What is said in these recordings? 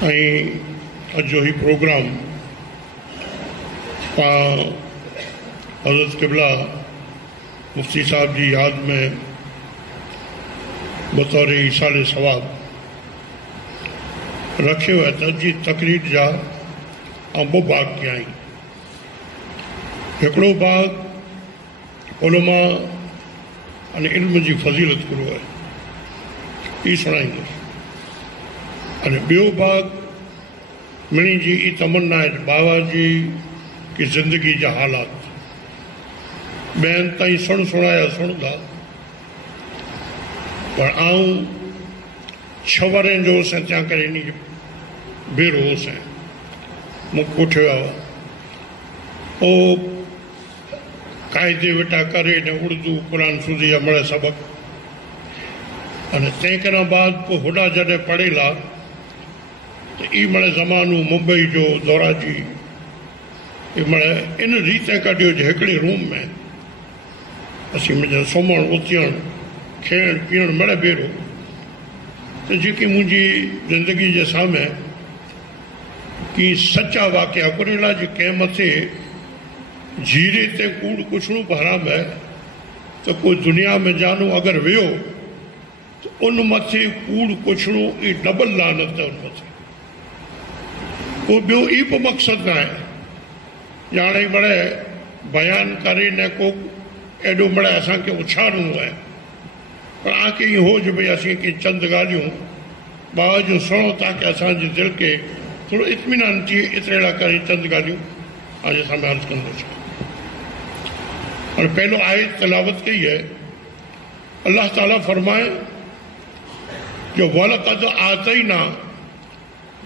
अज जो ही प्रोग्राम हज़रत क़िबला मुफ्ती साहब जी याद में बतौर ईसाल सवाब रखे हुए त जी तकरीर जा ॿ बाग कया आहिनि। हिकिड़ो बाग उलमा अने इल्म जी फज़ीलत करो है ई सुणाईंदुसि अने ॿियो बाग मिणी जी ई तमन्ना है बाबा जी की ज़िंदगी जा हालात ॿियनि ताईं सुणाया सुणंदा पर आऊं 6 वरनि जो हुउसि तंहिं करे इन बेरो हुउसि मूं कोठियो आहे ओ क़ाइदे वेटा करे ने उर्दू कुरान सूज़ी अमड़ सबक अने तंहिं करे बाद पोइ होॾा जॾहिं पढ़ेला तो ई मणे ज़मानो मुंबई जो दौरा जी मणे इन रीते कढियो जो हिकिड़े रूम में असीं मुंहिंजा सुम्हणु उथणु खेॾणु पीअणु मणे बेरो तो जेकी मुंहिंजी ज़िंदगी जे साम्हूं की सच्चा वाक़िया कुरेला जी कंहिं मथे जीरे ते कूड़ कुछड़ू हराम है तो कोई दुनिया में जानो अगर वियो तो उन मथे कूड़ कुछड़ू ई डबल लानत है उन मथे को बियो ई पे मकसद ना है जाने बड़े बयान करे न को एडो बड़े असा के उछारणो है पर आके ये हो जो भाई असी की चंद गालियों बाबा जो सुनो ताकि असा दिल के थोड़ा इत्मीनान थी इतरेड़ा करे चंद गालियों आज सामने अर्ज कंदुसि। और पहलो आयत तलावत की है अल्लाह ताला फरमाए जो वलक़द आतैना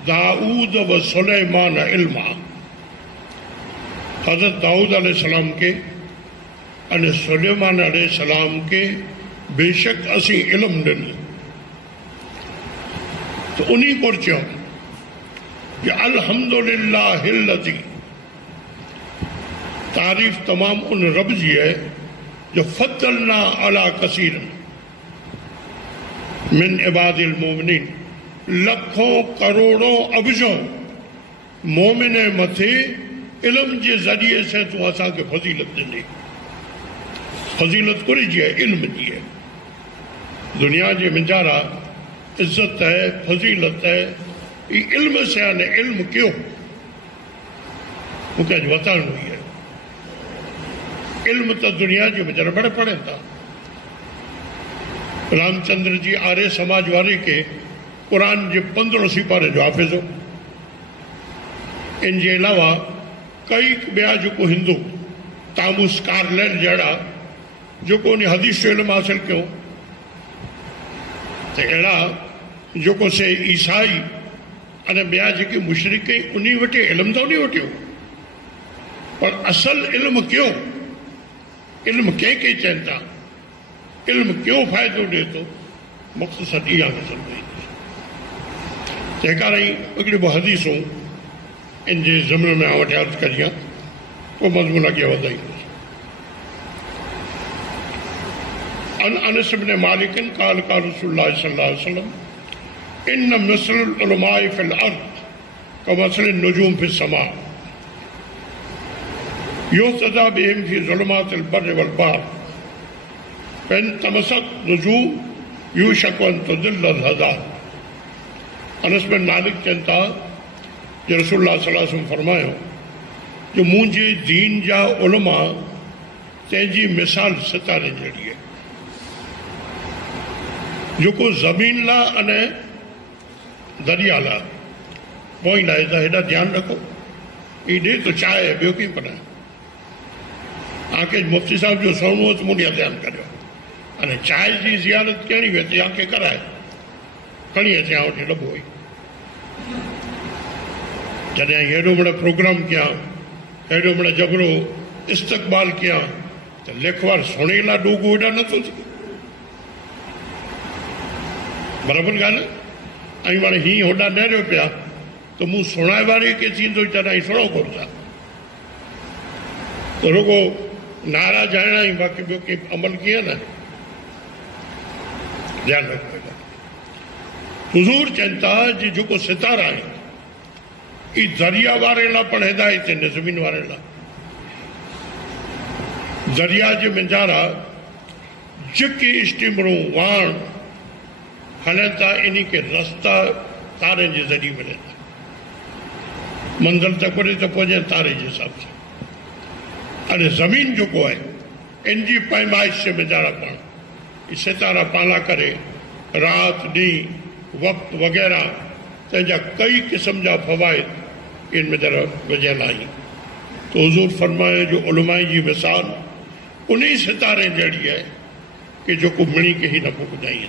दाऊद व सुलैमान इल्मा हज़रत दाऊद अलैहिस्सलाम के अने सुलैमान अलैहिस्सलाम के बेशक असी इल्म ॾिनो तो उन्हीं को चयो कि अल्हम्दुलिल्लाहिल्लज़ी तारीफ तमाम उन रब जी है जो फद्दलना अला कसीर मिन इबादिल मोमिनीन लखों करोड़ों अबजों मोमिन मथे इल्म के जरिए से तू असा के फजीलत दी फजीलत कुरी जी है इल्म जी है दुनिया के मिजारा इज्जत है फजीलत है ये इल्म से आने इल्म क्यों मुझे अज बताण हुई है इल्म तो दुनिया के मिजारा बड़े पढ़े था रामचंद्र जी आर्य समाज वाले के कुरान के 15 सिपारे जो हाफिज हो इन जे अलावा कई बिया जो हिंदू तामूस कार्लर जड़ा जो को हदीस जो इल्म हासिल क्यों तो अड़ा जो को से ईसाई अने बिया जो मुशरिक उन्हीं वटे इल्म तो उन्हीं वटियो पर असल इल्म क्यों इल्म के चैन था इल्म क्यों फायदो दे तो मकसद इहा समझी तंहिं हिकिड़ी ॿ हदीसूं इन जे ज़िम्न में आउं वटि अर्ज़ करियां पोइ मज़मून अॻियां वधाईंदुसि। अन अनस इब्न मालिक क़ाल क़ाल रसूलुल्लाह सल्लल्लाहु अलैहि वसल्लम इन मसलुल उलमाए फिल अर्द कमसलिन नुजूम फिस समा युहतदा बिहिम फी ज़ुलुमातिल बर्रि वल बहर फइन तमसक नुजूम यूशक अन तुदिल्लल हज़ार। अनस बिन मालिक चवनि था जो रसूलुल्लाह सल्लल्लाहु अलैहि वसल्लम फरमायो जो मुंहिंजे दीन जा उलमा तंहिंजी मिसाल सितारे जहिड़ी है जेको ज़मीन ला अने दरिया ला पोइ लाइ हेॾा ध्यानु रखो ई ॾे तो चाहे ॿियो कीअं पढ़ाए आके मुफ्ती साहब जो सुणिणो त मूं ॾिया ध्यानु करियो अने चांहि जी ज़ियारत कहिड़ी हुई त आके कराए खणी अचे आउं वटि लॻो हुई जॾहिं हेॾो बड़ो प्रोग्राम कयां हेॾो बड़ो जबरो इस्तक़बाल कयां त लेखवार सुणे लाइ ॾोगो हेॾा नथो थिए बराबरि ॻाल्हि ऐं हाणे हीअं होॾा नरियो पिया त मूं सुणाए वारे खे थींदो तॾहिं सुणो कोन था त रुगो नाराज़ आहियां ऐं बाक़ी ॿियो कंहिं अमल कीअं न ध्यानु रखो हुज़ूर चवनि था जो जेको सितारा आहिनि ई दरिया वारे ला पण हिदायत आहिनि ज़मीन वारे ला। दरिया जे मंझारा जेके स्टीमरूं वाण हलनि था इन के रस्ता तारे जे ज़रिए मिलनि था। मंज़िल तक वरी त पहुचे तारे जे हिसाब सां। अने ज़मीन जेको आहे इन जी पैमाइश जे मंझारा पाण ई सितारा पाला करे रात ॾींहुं वक़्त वग़ैरह तंहिंजा कई क़िस्म जा फ़वाइद इन में तरह विझियल आहिनि। तो हुज़ूर फरमाए जो उलमाई जी मिसाल उन सितारे जहिड़ी आहे कि जेको मिणी के ही न पोइ ॿुधाई।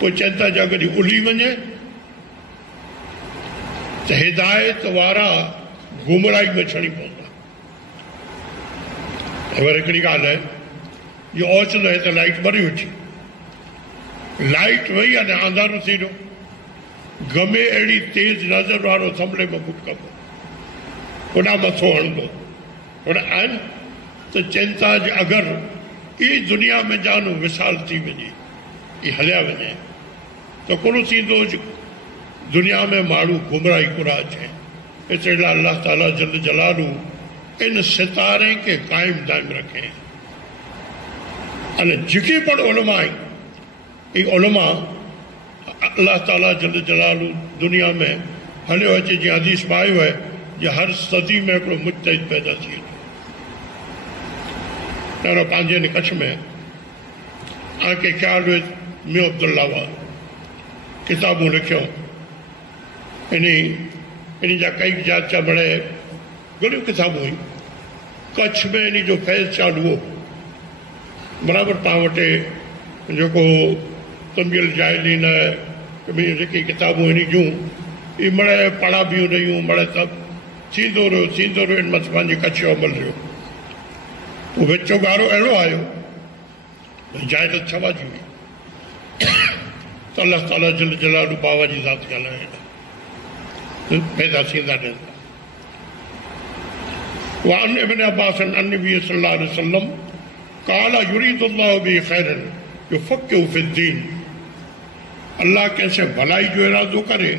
पोइ चवनि था जे अगरि उली वञे त हिदायत वारा गुमराही में छड़ी पवंदा। वरी हिकिड़ी ॻाल्हि आहे जो ओचिलो आहे त लाइट ॿरी वेठी, लाइट वई अने अंधारो थी वियो, गमे अहिड़ी तेज़ नज़र वारो थंभले में बुट कबो होॾां मथो हणंदो होॾा आहिनि। त चवनि था जे अगरि ई दुनिया में जान विसाल थी वञे, ई हलिया वञे त कोन थींदो दुनिया में माण्हू गुमराही कुरा अचे। एतिरे लाइ अल्लाह ताला जल जलालू इन सितारे के क़ाइम दाइम रखे। अने जेके पण उलमा आहिनि ई उलमा अल्लाह ताला जल जलालू दुनिया में हलियो अचे। जीअं हदीस में आयो आहे जे हर सदी में हिकिड़ो मुजतहिद पैदा थी वेंदो। पहिरियों पंहिंजे कच्छ में आके ख्याल हुए मियो अब्दुल्ला हुआ किताबूं लिखियो। इन जा कई जाचा बड़े घणियूं किताबूं हुयूं। कच्छ में इन जो फैज़ चालू हो बराबरि पाण वटि जेको तंबियल जाइलीन जेकी किताबूं इन जूं इहे मड़े पढ़ा बि रहियूं, मड़े त थींदो रहियो इन मथां पंहिंजे कच्छ जो अमल रहियो। पोइ विचो ॻारो अहिड़ो आयो जाइल छवाजी हुई त अल्लाह ताला जल जलालू बाबा जी ज़ात ॻाल्हाइण पैदा थींदा रहंदा। وعن ابن عباس عن النبي صلى الله عليه وسلم قال يريد الله به خيرا يفقهه في الدين। अल्लाह कैसे भलाई जो इरादो करे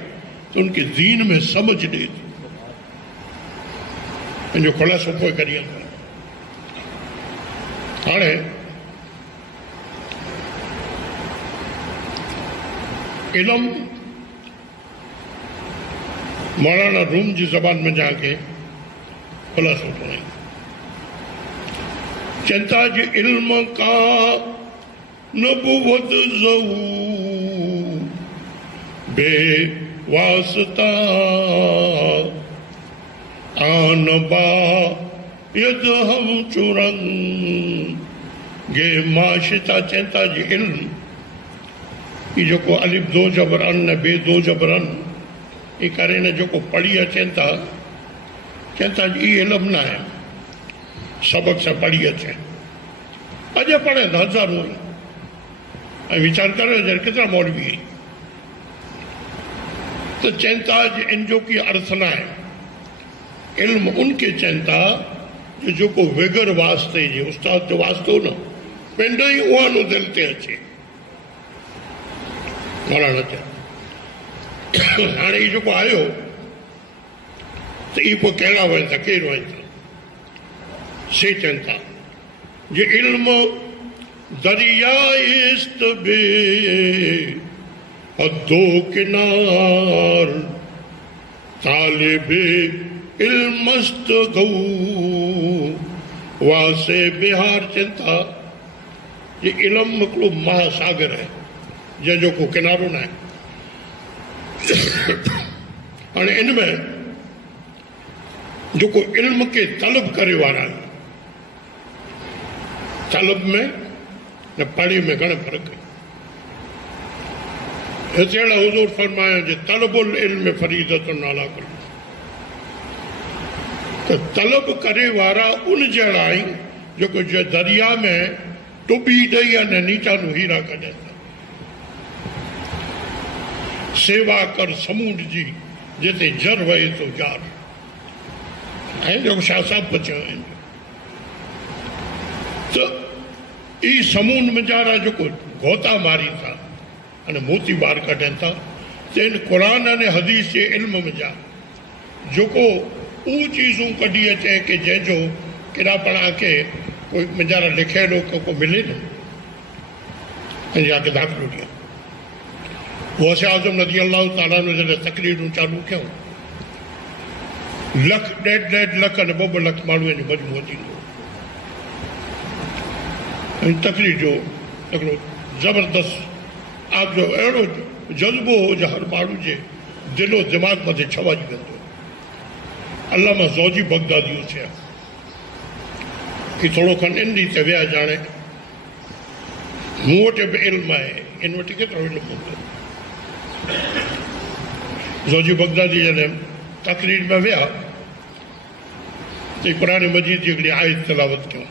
तो उनके दीन में समझ ॾे। जो खुलासो पोइ करिए हाणे इल्म मौलाना रूम जी ज़बान में जाके खुलासो पढ़ाई। चंता जे इल्म का नबुवत ज़हू बेवास्ता आन बा यद हम चुरंग गे माशिता। चंता जे इल्म ई जेको अलिफ दो जबर अन बे दो जबर अन ई करे न जेको पढ़ी अचनि था चवनि था ई इल्म न आहे सबक सां पढ़ी अचे। अॼु पढ़े था हज़ारूं ऐं वीचार करो केतिरा मौलवी आहिनि। तो चवनि था इन जो की अर्थ न आहे। इल्म उनके चवनि था जेको विगर वास्ते जे उस्ताद जो वास्तो न पंहिंजो ई उहा नो दिलि ते अचे। मौलाना चयो हाणे ही जेको आयो त इहो पोइ कहिड़ा वञनि था केरु वञनि था से चवनि था जे इल्म दरिया इस्त बे हदो किनार तालिबे इल्मस्त गऊ वासे बिहार। चवनि था जे इल्म हिकिड़ो महासागर आहे जंहिंजो को किनारो न आहे। हाणे इन में जेको इल्म के तलब करे वारा आहिनि तलब में न पढ़े में घणो फ़र्क़ु आहे। हिते अहिड़ा हुज़ूर फरमाया जे तलबुल इल्म फरीदतुन अला कुल। त तलब करे वारा उन जहिड़ा आहिनि जेको जे दरिया में टुॿी ॾेई अने नीचानू हीरा कढनि था। सेवा कर समूड जी जिते जर वहे तो जार ऐं जेको शाह साहब बचिया आहिनि। त ई समून मंझारा जेको गोता मारी था अने मोती ॿार कढनि था त इन क़ुर अने हदीस जे इल्म मंझा जेको उहो चीज़ूं कढी अचे कि जंहिंजो किरापणा खे कोई मुंहिंजा लिखियलु को मिले न ऐं या के दाख़िलो ॾियनि। गौसे आज़म रज़ी अल्लाह ताला जॾहिं तकरीरूं चालू कयूं, लख ॾेढ लख अने ॿ लख माण्हुनि जो मजमूओ थींदो ऐं तकरीर जो हिकिड़ो ज़बरदस्त आप जो अहिड़ो जज़्बो हो जो हर माण्हू जे दिलो दिमाग़ मथे छवाजी वेंदो। अल्लामा ज़ौजी बगदादी थिया कि थोरो खनि इन ॾींहं ते विया ॼाणे मूं वटि बि इल्मु आहे, इन वटि केतिरो इल्मु हूंदो। ज़ौजी बगदादी जॾहिं तकरीर में विया त क़ुरान मजीद जी हिकिड़ी आयत तिलावत कयूं,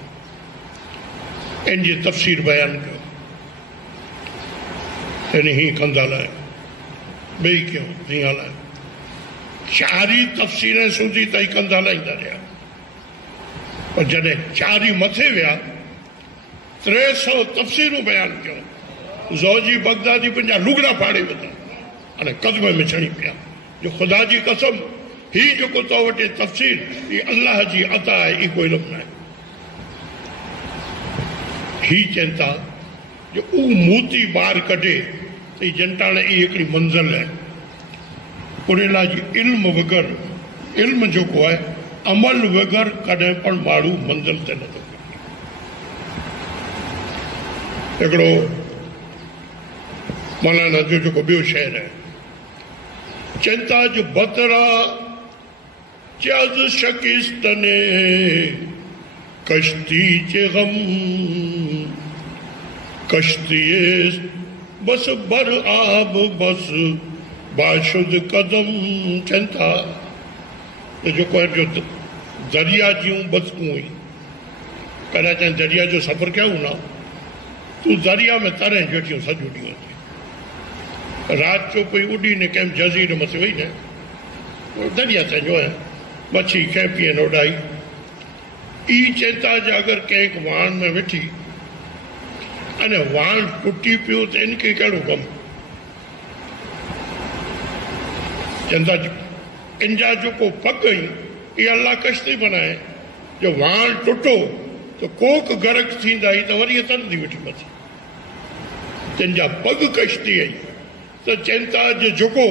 इन जी तफ़सीर बयानु कयो, इन हीअं कंदा हलायो, ॿई कयूं हीअं हलायो, चारी तफ़सीरें सूधी ताईं कंदा हलाईंदा रहिया। पर जॾहिं चारी मथे विया 300 तफ़सीरूं बयानु कयूं, ज़ौजी बगदादी पंहिंजा लुगड़ा फाड़े विधा अने कदम में छणी पिया जो ख़ुदा जी कसम ही जेको तो वटि तफ़सीर ही अल्लाह जी अता आहे, ही कोई इल्मु न आहे। ही चवनि था जो उहो मोती ॿाहिरि कढे त जनताणे ई हिकिड़ी मंज़िल आहे। उन लाइ इल्मु बग़ैर, इल्मु जेको आहे अमल बग़ैर कॾहिं पण माण्हू मंज़िल ते नथो पहुचे। हिकिड़ो मौलाना जो जेको ॿियो शहर आहे, चवनि था जो बतरा चज़ शकिस्तने कश्ती चे गम कश्ती बस बर आब बस बाशुद कदम। चवनि था जेको जो दरिया जूं बतकूं हुई, पहिरियां चवनि दरिया जो सफ़र कयूं न, तूं दरिया में तरें वेठियूं सॼो ॾींहुं, राति जो पई उॾी न कंहिं जज़ीरे मथे वेही न दरिया ते जो आहे मच्छी कंहिं पीअ न उॾाई। ई चवनि था जो अगरि कंहिं वाण में वेठी अने वाण टुटी पियो त इनखे कहिड़ो कमु। चवनि था इनजा जेको पग आहिनि इहे अलाह कश्ती बनाए, जो वाण टुटो त कोक गरक थींदा ई त वरी तरंदी वेठी मथे, जिन जा पग कश्ती आई। त चवनि था जो जेको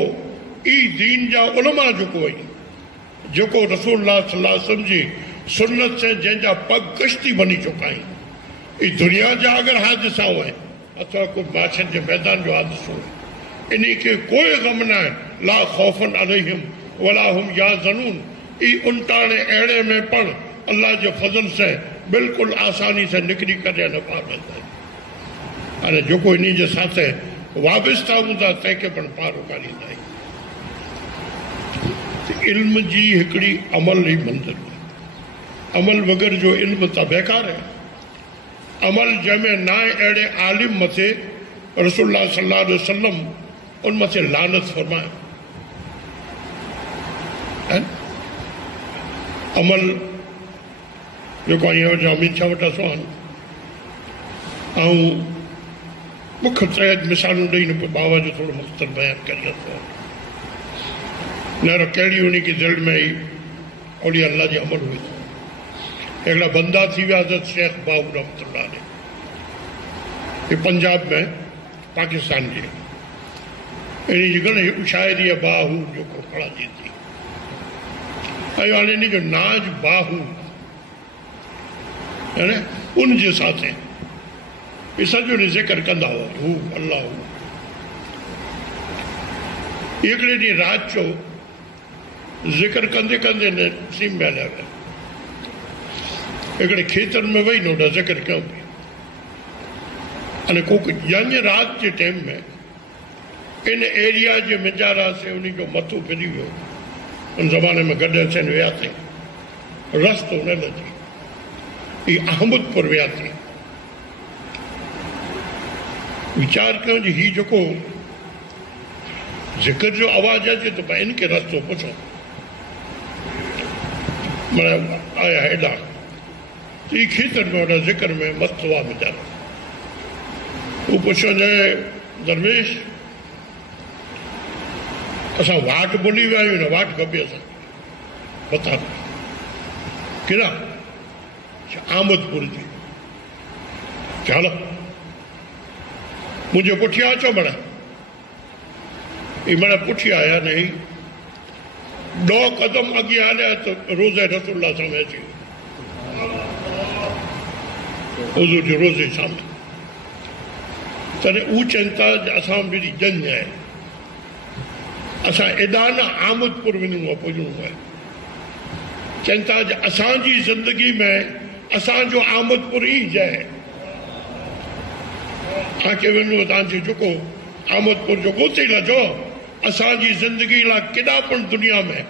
ई दीन जा उलमा जेको आहिनि, जेको रसूलुल्लाह सल्लल्लाहु अलैहि वसल्लम जी सुन्नत से जंहिंजा पग कश्ती बनी चुका आहिनि, ई दुनिया जा अगरि हादिसाऊं आहिनि अथवा को माछनि जे मैदान जो हादिसो आहे, इन खे कोई गम न आहे। ला ख़ौफ़न अलैहिम वला हुम याज़नून। ई उनटाणे अहिड़े में पण अल्लाह जे फज़ल से बिल्कुलु आसानी से निकिरी करे न पार वेंदा आहिनि। हाणे जेको इन जे साथ वाबिस्ता हूंदा तंहिंखे पण पार उगारींदा आहिनि। इल्म जी हिकिड़ी अमल ई मंज़िल आहे, अमल बग़ैर जो इल्म त बेकार आहे। अमल जंहिंमें न आहे अहिड़े आलिम मथे रसूलुल्लाह सल्लल्लाहु अलैहि वसल्लम उन मथे लानत फरमाए। अमल जेको आहे अमीन शाह वटि असां ऐं मुख्य टे मिसालूं ॾेई न पियो, बाबा जो थोरो मुख़्तलिफ़ बयानु करे असां न कहिड़ी उन खे दिलि में ई ओड़ी अल्लाह जी अमल हुई। हिकिड़ा बंदा थी विया हज़रत शेख बाबू रहमतुल्लाह अलैह, हे पंजाब में पाकिस्तान जे इन जी घणी शाइरी बाहू जेको पढ़ाई थी ऐं हाणे इन जो नाज बाहू है न उन जे साथ ये सॼो ॾींहुं ज़िक्र कंदा हुआ हू अल्लाह। हिकिड़े ॾींहुं राति जो ज़िक्र कंदे कंदे न सीम में हलिया विया, हिकिड़े खेतनि में वेही न होॾा ज़िक्र कयूं पिया। अने को यंज राति जे टाइम में इन एरिया जे मिजारा से उन जो मथो फिरी वियो। उन ज़माने में गॾु अचनि वियासीं, रस्तो न लॻी, ही अहमदपुर वियासीं। वीचार कयूं जी ही जेको ज़िक्र जो आवाज़ अचे तो भाई इनके रस्तो पुछो। मैं आया हेॾा त ही खेतनि में होॾा ज़िक्र में मस्तु हुआ वीचारा। हू पुछो जाए दरवेश असां वाट भुली विया आहियूं न, वाट खपे असां। बता केड़ा आमदपुर जी चल मुझे पुठिया अचो बड़ा मैं पुठिया आया नहीं 2 कदम अगे हलिया तो रोज़े रसूलुल्लाह सामने अची हुज़ूर जो रोज़े सामने तॾहिं उहो चवनि था असां बि जंग आहे असां एॾा न आमदपुर वञणो आहे पुॼणो आहे चवनि था असांजी ज़िंदगी में असांजो आमदपुर ई जय तव्हांखे वञिणो तव्हांजो जेको आमदपुर जो ॻोते लजो असांजी ज़िंदगी लाइ केॾा पण दुनिया में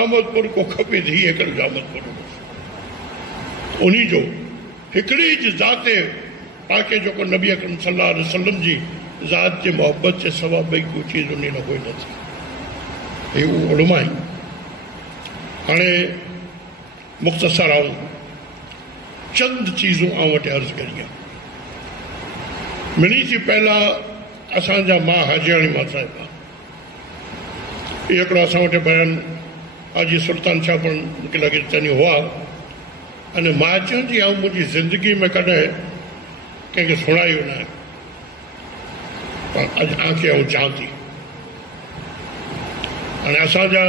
आमदपुर को खपे थी हिकिड़ो आमदपुर उन्ही जो हिकिड़ी ज ज़ात पाके जेको नबी अकरम सल्लल्लाहु अलैहि वसल्लम जी ज़ात जे मोहब्बत जे सवा ॿई कोई चीज़ उन न कोई न थी हे उलमा आहिनि हाणे मुख़्तसर आऊं चंद चीज़ूं आऊं वटि अर्ज़ करी आहे मिली थी पहला असांजा मां हाजियाणी मां साहिब आहे इहो हिकिड़ो असां वटि बयान हाजी सुल्तान शाह पण मूंखे लॻे चवनि हुआ अने मां चवंदी आहियां मुंहिंजी ज़िंदगी में कॾहिं कंहिंखे सुणायो न आहे पर अॼु आंखे आऊं चवां थी हाणे असांजा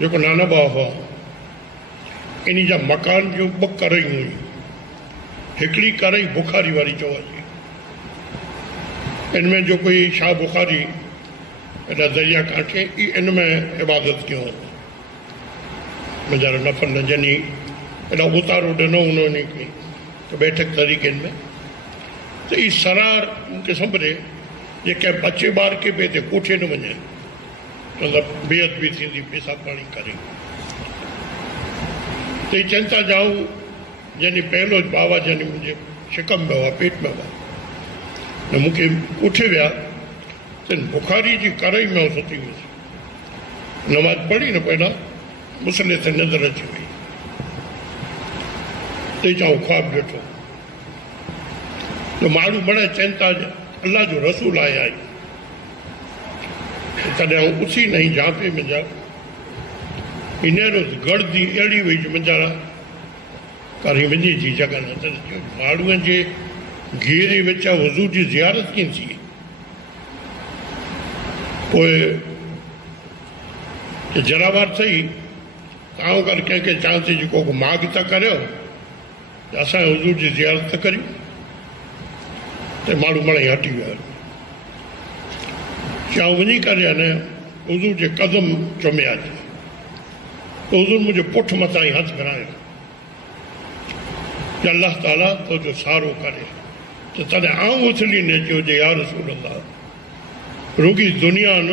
जेको नाना भाउ हुआ इन जा मकान जूं 2 करइयूं हुयूं हिकिड़ी करई बुखारी वारी चवाइजे इनमें जो कोई शाह बुखारी एॾा दरिया कांठे इन में इबादत कयूं मुंहिंजा नफ़र न जनी एॾा उतारो ॾिनो उन्होंने कई तो बैठक तरीक़े में तो ये सरार मूंखे संभरे जे कंहिं बचे ॿार खे बि हिते कोठे न वञे मतिलबु बेअदबी थींदी पैसा पाणी करे तो ये चवनि था जाऊं जनी पहलो बाबा जनी मुंहिंजे शिकम में हुआ पेट में हुआ न मूंखे उठे विया त बुखारी जी करई में सुती हुई नमाज़ पढ़ी न पहिरियां मुसले ते नज़र अची वई ते चाहूं ख्वाब ॾिठो तो माण्हू बड़े चवनि था अल्लाह जो रसूल आया आहे तॾहिं आऊं उथी नहीं जांपे मुंहिंजा इन रोज़ गड़दी अहिड़ी हुई जो मुंहिंजा कारी वञे जी जॻह न माण्हूअ जे घेरे विच हुज़ूर जी ज़ियारत कीअं थी पोइ जरावार थी आऊं कर कंहिंखे चवां थी जेको माग था करियो असां हुज़ूर जी ज़ियारत त करियूं त माण्हू मणे हटी विया चऊं वञी करे अने हुज़ूर जे कदम चुमिया हुज़ूर मुंहिंजे पुठ मथां ई हथु फिरायो अल्लाह ताला तुंहिंजो सारो करे त तॾहिं आऊं उथली न चयो जे या रसूल अल्लाह रुगी दुनिया न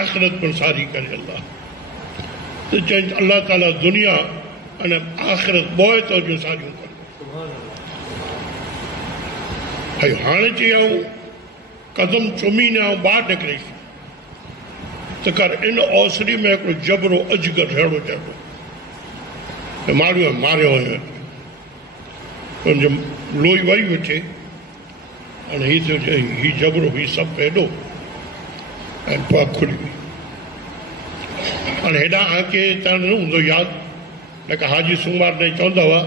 आख़िरत पण सारी करे अल्लाह त चई अल्लाह ताला दुनिया अने आख़िरत ॿोए तुंहिंजो सारियूं करे भई हाणे चई आऊं कदम चुमी न आऊं ॿाहिरि निकिरीसि त कर इन ओसरी में हिकिड़ो जबरो अजगर अहिड़ो चढ़ो माण्हूअ मारियो हुयो उनजो लोही वरी वेठे हाणे हीअ थो चए हीउ जबरो हीउ सभु हेॾो ऐं पोइ खुली वई हाणे हेॾा आंके तव्हां न हूंदो यादि न की हाजी सूमार न चवंदा हुआ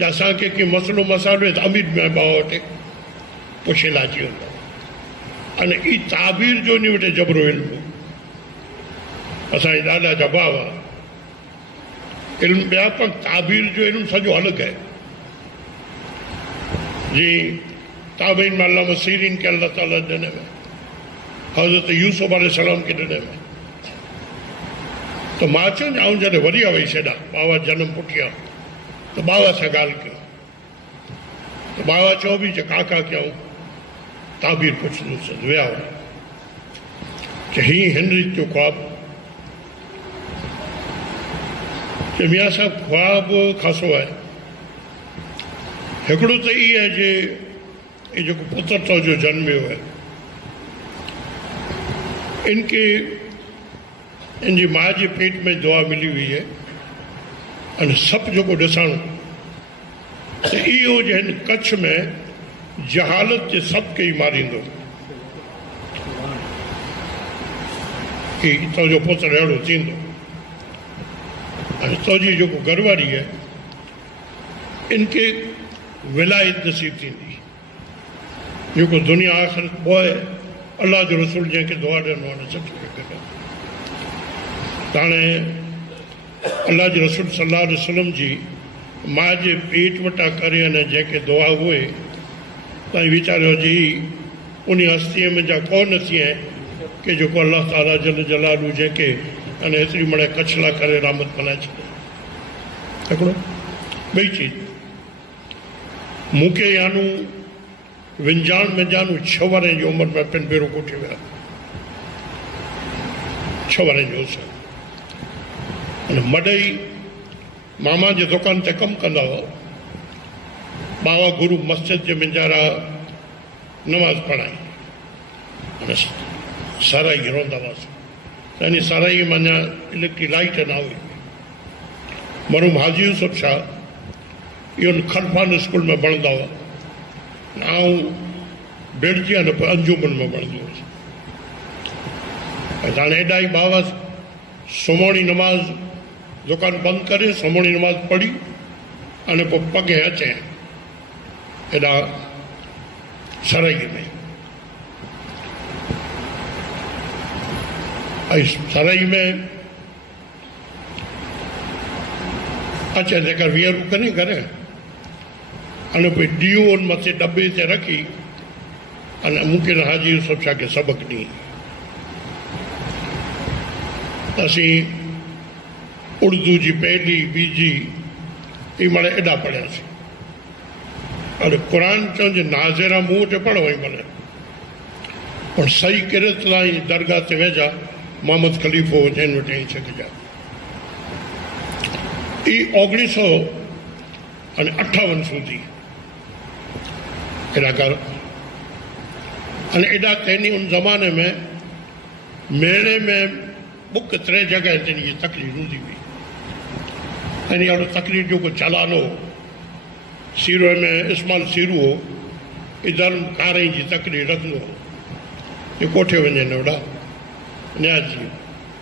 या असांखे कंहिं मसलो मसालो त अमीर में बाबा वटि पुछे लाची वेंदो अने ई ताबीर जो नी वटि जबरो इल्मु असांजे ॾाॾा जा भाउ इल्मु ॿिया पर ताबीर जो इल्मु सॼो अलॻि आहे जी ताबीन में अल्लामा सीरीन के अल्लाह ताला ॾिने में हज़रत यूसुफ अलैहिस्सलाम के ॾिने में तो मां चवनि आऊं जॾहिं वरी वई छॾा बाबा जनम पुठियां त बाबा सां ॻाल्हि कयो त बाबा चओ बि काका कयूं ताबीर पुछंदुसि विया हुआ कि हीअं हिन रीति जो ख्वाब कि मियाँ साहब ख्वाब खासो आहे हिकिड़ो त इहो आहे जे ये जेको पुत्र तो जो जन्मियो आहे इनके इनजी माँ जे पेट में दुआ मिली हुई है अने सप जेको ॾिसण त इहो जे हिन कच्छ में जहालत जे सप खे ई मारींदो कि तुंहिंजो पुत्र अहिड़ो थींदो हाणे तुंहिंजी जेको घरवारी है इनके विलायत नसीब थींदी जेको दुनिया आख़िर पोइ अल्लाह जो रसूल जंहिंखे दुआ ॾिनो आहे सर्टिफिकेट हाणे अल्लाह जे रसूल सल्लल्लाहु अलैहि वसल्लम जी मां जे पेट वटा करे अने जंहिंखे दुआ हुए तव्हां वीचारियो जी उन हस्तीअ में जा कोन थी आहे कि जेको अल्लाह ताला जल जलालू जंहिंखे अने एतिरी मणे कछला करे रहमत बनाए छॾे हिकिड़ो ॿई चीज मूंखे यानू विंजाण में जानू 6 वरे जी उमिरि में पिन भेरो कोठे विया 6 वरे जो मडई मामा जे दुकान ते कमु कंदा हुआ बाबा गुरु मस्जिद जे मिंजारा नमाज़ पढ़ाई साराई रहंदा हुआसीं त इन साराई में अञा इलेक्ट्रिक लाइट न हुई मरूम हाजी यूसुफ शाह इहो खलफान स्कूल में पढ़ंदा हुआ आऊं बेड़जी न अंजुमन में पढ़ंदो हुउसि हाणे एॾा ई बाबा सुम्हणी नमाज़ दुकान बंदि करे सुम्हणी नमाज़ पढ़ी अने पोइ पगे अचे हेॾा सराई में ऐं सराई में अचे जेकर 20 रुपए करे अने पोइ ॾियो उन मथे डब्बे ते रखी अने मूंखे हाजी यूसुफ शाह खे सबक ॾी असीं उर्दू जी पहली बीजी ये माने एॾा पढ़ियासीं अरे कुरान चवंजे नाज़िरा मूं वटि पढ़ो वई भले पर सही किरत लाइ दरगाह ते वेझा मोहम्मद खलीफ़ो जैन वटि ई छॾिजा ई 1958 सूदी एॾा कर अने एॾा तैनी उन ज़माने में मेले में बुक 3 जगह ते जी तकलीफ़ हूंदी हुई यानी अहिड़ो तकलीफ़ जो को चालानो सीरो में इस्माल सीरू हो इधर कारें जी तकलीफ़ रखंदो हो ये कोठे वञे ओॾा न्याजी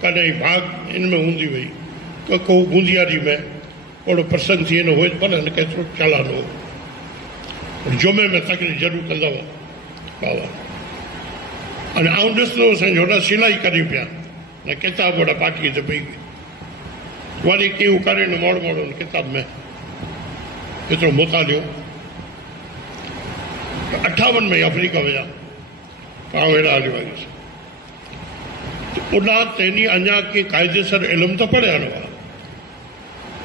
कॾहिं भाग इन में हूंदी हुई को बूंदियारी में ओड़ो प्रसंग थी वेंदो हुओ भले न केतिरो चालानो हो जुमे में तकलीफ़ ज़रूरु कंदा हुआ बाबा अने आउं ॾिसंदो हुउसि होॾा सिलाई करी पिया न किताब ओॾा पाटीअ ते पई वरी क्यों करे न मोड़ मोड़ उन किताब में एतिरो मुतालियो 58 में अफ्रीका विया पाण हेॾा हली वयुसि उॾा तेनी अञा के कायदेसर इल्मु त पढ़िया न हुआ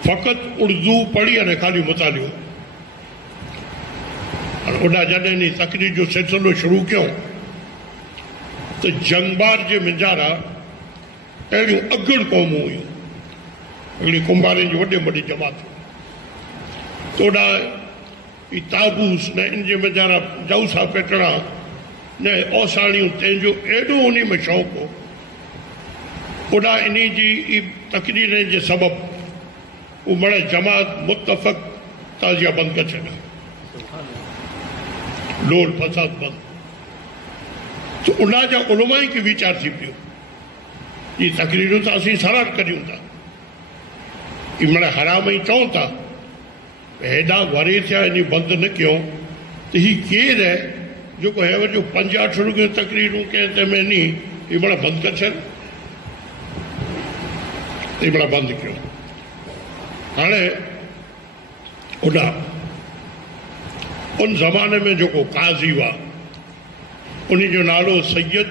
फ़क़ति उर्दू पढ़ी अने ख़ाली मुतालियो उॾा जॾहिं तकलीफ़ जो सिलसिलो शुरू कयो त जंगबार जे मिंजारा अहिड़ियूं अगड़ क़ौमूं हुयूं अहिड़ी कुंभारनि जी वॾे वॾी जमात तोॾा ई ताबूस न इन जे मिंजारा जऊसा पेटड़ा न ओसाणियूं तंहिंजो एॾो उन में शौक़ु हो ओॾा इन जी तकरीर जे सबबु उमड़े जमात मुतफ़क़ ताज़िया बंदि करे छॾिया लोल फसाद बंदि तो उन जा उलमा खे वीचार थी पियो ये तकरीरूं त असीं सरार करियूं था इमड़े हराम ई चऊं था हेॾा वरे थिया इन बंदि न कयूं त ही केरु आहे जेको हे वॾो 5-8 रुॻियूं तकरीरूं कंहिं ते में नी इमड़ा बंदि करे छॾ इमड़ा बंदि कयो हाणे उॾा उन ज़माने में जेको काज़ी हुआ उन जो नालो सैयद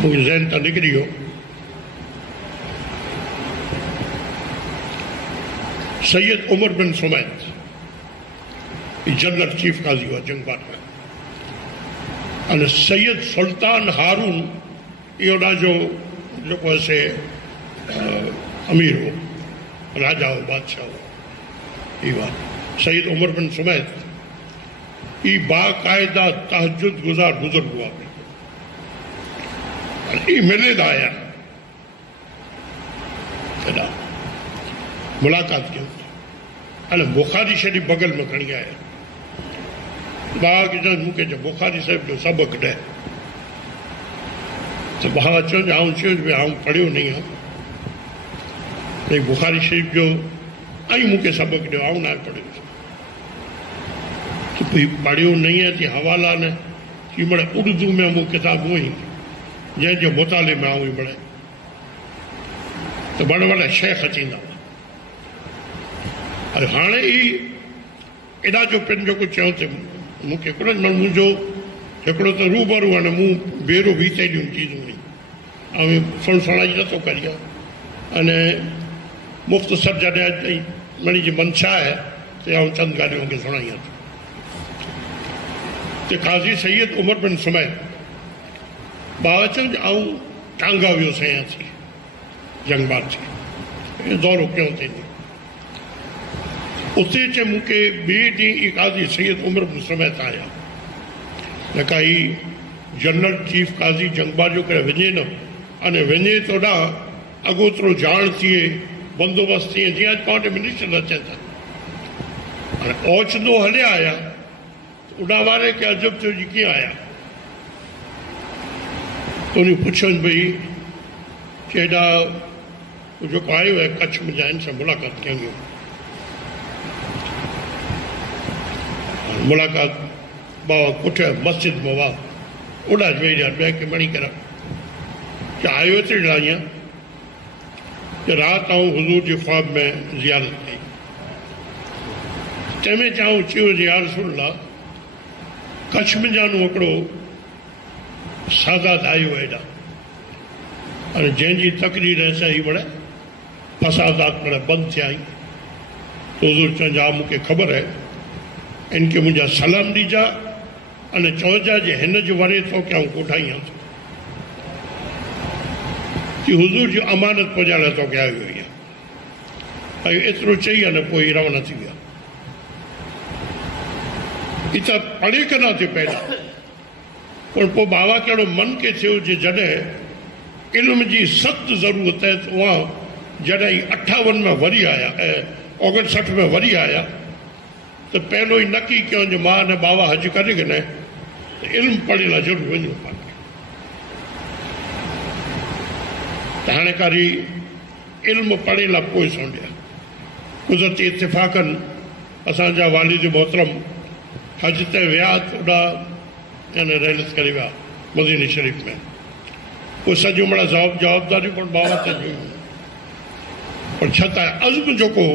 मुझे ज़हन तां निकिरी वियो सैयद उमर बिन सुमैत जनरल चीफ काज़ी हुआ जंगबार में अने सैयद सुल्तान हारून इहो ॾाढो जेको से अमीर हो राजा हो बादशाह हो ये बात सैयद उमर बिन सुमैत ये बाकायदा तहज्जुद गुजार बुजुर्ग हुआ ये मिले आया मुलाकात की अने बुखारी शरीफ बगल में खड़ी आया बाग मूंखे जो बुखारी साहिब जो सबक ॾे तो बाबा चो आऊं चयो भाई आऊं पढ़ियो नहीं है भाई बुखारी शरीफ जो आई मूंखे सबक ॾियो आऊं ना पढ़ियो तो भाई पढ़ियो नहीं है तो हवाला ने कि बड़े उर्दू में वो किताब हुई जंहिंजे मुताले में आऊं बड़े तो बड़े बड़े शेख अचींदा अरे हाणे ई एॾा जो पिन जो कुझु चयो ते मूंखे कुझु मुंहिंजो हिकिड़ो त रूबरू आहे मूं बेरो बीते ॾियूं चीज़ूं हुई ऐं सुणाई नथो करियां अने मुख़्तसर जॾहिं अॼु मणी जी मंशा आहे त आउं चंद ॻाल्हियूं खे सुणाइयां थो ते काज़ी सैयद उमर बिन सुमैर बाबा चयो आउं टांगा वियुसि आहियां थी जंगबाग थी दौरो कयो अथई उते चे मूंखे ॿिए ॾींहुं ई काज़ी सैयद उमर बिन सुमैर आया न काई जनरल चीफ काज़ी जंगबाग जो करे वञे न अने वञे तो ॾांहुं अॻोतिरो ॼाण थिए बंदोबस्तु थिए जीअं अॼु पाण वटि मिनिस्टर अचनि था हाणे ओचिंदो हलिया आया उॾा वारे खे अजब थियो जी कीअं आया तो उन पुछनि भई कि हेॾा जेको आयो आहे कच्छ में जा हिन सां मुलाक़ात कयूं मुलाक़ात बाबा कुठ मस्जिद में वाह उड़ा वेही रहा ॿिया खे मणी कर आयो त ईअं कि राति आऊं हुज़ूर जी ख्वाब में ज़ियारत कई तंहिंमें चाहूं चयो या रसूलल्लाह कच्छ में जानो हिकिड़ो सादात आयो हेॾा अने जंहिंजी तकरीर सां ही बड़े फसादात बड़े बंदि थिया आहिनि तो हुज़ूर चवनि हा मूंखे ख़बर आहे इनके मुंहिंजा सलाम ॾिजा अने चवजा जे हिन जो वरे थो कि आऊं कोठाइयां थो कि हुज़ूर जी अमानत पहुचाइण तो क्या आयो आहे ऐं एतिरो चई अने पोइ रवाना थी विया ही त पढ़े कना थियो पहिरियां पर पोइ बाबा कहिड़ो मन खे थियो जे जॾहिं इल्म जी सख़्तु ज़रूरत आहे त उहा जॾहिं 58 में वरी आया ऐं 59 में वरी आया तो पहलो ही नक्की कयो जो मां ने बाबा हज करे के न इल्म पढ़े ला जरूर वञो पाके त हाणे कारी इल्म पढ़े ला पोइ सोंडिया कुदरती इत्तेफ़ाक़न असांजा वालिद मोहतरम हज ते विया ओॾा यानी रहिलस करे विया मदीने शरीफ़ में पोइ सॼो मिड़ा जवाबदारियूं पण बाबा ते हुयूं पर छतांइ अज़्म जेको